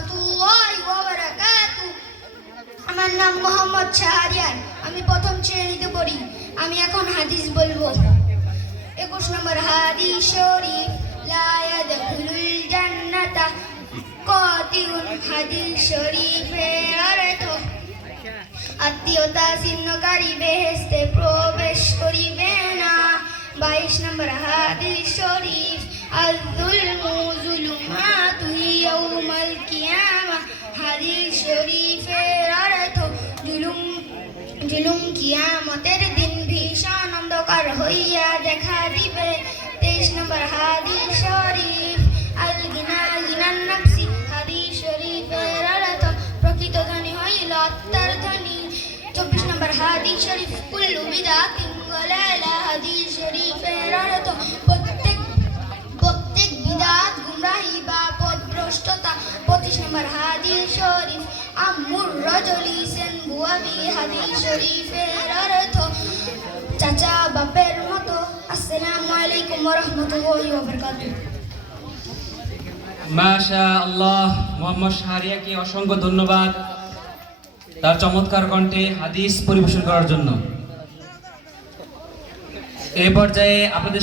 রাহমাতুল্লাহি ওয়া বারাকাতুহু। আমার নাম মোহাম্মদ শাহরিয়ার, আমি প্রথম শ্রেণীতে পড়ি। আমি এখন হাদিস বলবো। 21 নম্বর হাদিস শরীফ, লা ইয়াদখুলুল জান্নাতা কাতিউন। হাদিস শরীফের অর্থ, আত্মীয়তা ছিন্নকারী বেহেশতে প্রবেশ করিবে না। 22 নম্বর হাদিস শরীফ, আয-যুলমু যুলুমাতুন ইয়াউমাল কিয়ামাহ। হাদিস শরীফের অর্থ, জুলুম কিয়ামতের দিন ভীষণ অন্ধকার হইয়া দেখা দিবে। 23 নম্বর হাদিস শরীফ, আল-গিনা গিনান নাফসি। হাদিস শরীফের অর্থ, প্রকৃত ধনী হইল আত্মার ধনী। 24 নম্বর হাদিস শরীফ, কুল্লু বিদআতিন দালালা। হাদিস শরীফের অর্থ, প্রত্যেক বিদআত গুমরাহি বা পথভ্রষ্টতা। 25 নম্বর হাদিস শরীফ, আম্মুর রাজুলি সিনবু আবি। হাদিস শরীফের অর্থ, চাচা বাপের মতো। আসসালামু আলাইকুম ওয়া রাহমাতুল্লাহি ওয়া বারাকাতুহু। মাশাআল্লাহ, মোহাম্মদ শাহরিয়ারকে অসংখ্য ধন্যবাদ তার চমৎকার কণ্ঠে হাদিস পরিবেশন করার জন্য। এই পর্যায়ে আপনাদের